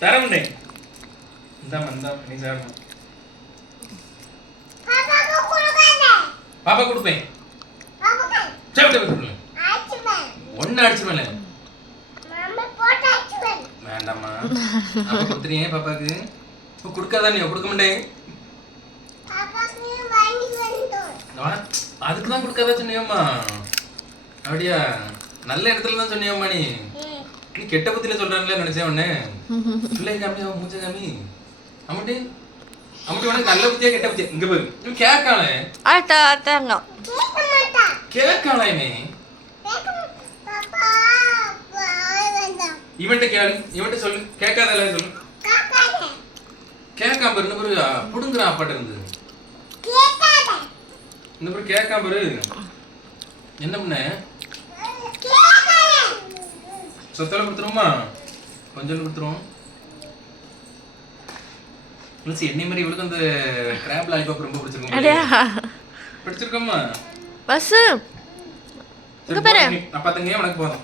தரமுண்டே இந்தாம்மா இந்தாம்மா நீ சாப்பிடணும் பாப்பா கொடுப்பேன். சாப்பிட்டு கொடுங்க ஒன்று வேண்டாம்மா. அப்பா கொடுத்துறீங்க பாப்பாக்கு இப்போ கொடுக்காதா நீ? கொடுக்க மாட்டேன் அதுக்கு தான் கொடுக்காத சொன்னியம்மா. அப்படியா? நல்ல இடத்துல தான் சொன்னியம்மா நீ. நீ கெட்ட புத்தியில சொல்றான்ல நினைச்சேன் உடனே பிள்ளை காமி அவன் மூஞ்ச காமி அம்மட்டி அம்மட்டி உனக்கு நல்ல புத்தியா கெட்ட புத்தியா? இங்க போய் இவன் கேட்காளே இவன்ட்ட கேளு இவன்ட்ட சொல்லு. கேட்காதல சொல்லு. கேட்காம பாரு இந்த பாரு புடுங்குறான் அப்பாட்ட இருந்து. இந்த பாரு கேட்காம பாரு என்ன பண்ண சொத்தல கொடுத்துருமா கொஞ்சம் கொடுத்துருவோம். துளசி என்னை மாதிரி இவளுக்கு அந்த கிராப் லாலிபாப் ரொம்ப பிடிச்சிருக்கும் பிடிச்சிருக்கோமா? பஸ்ஸு சரி, போ, நீ- அப்பா தங்கையே உனக்கு போதும்?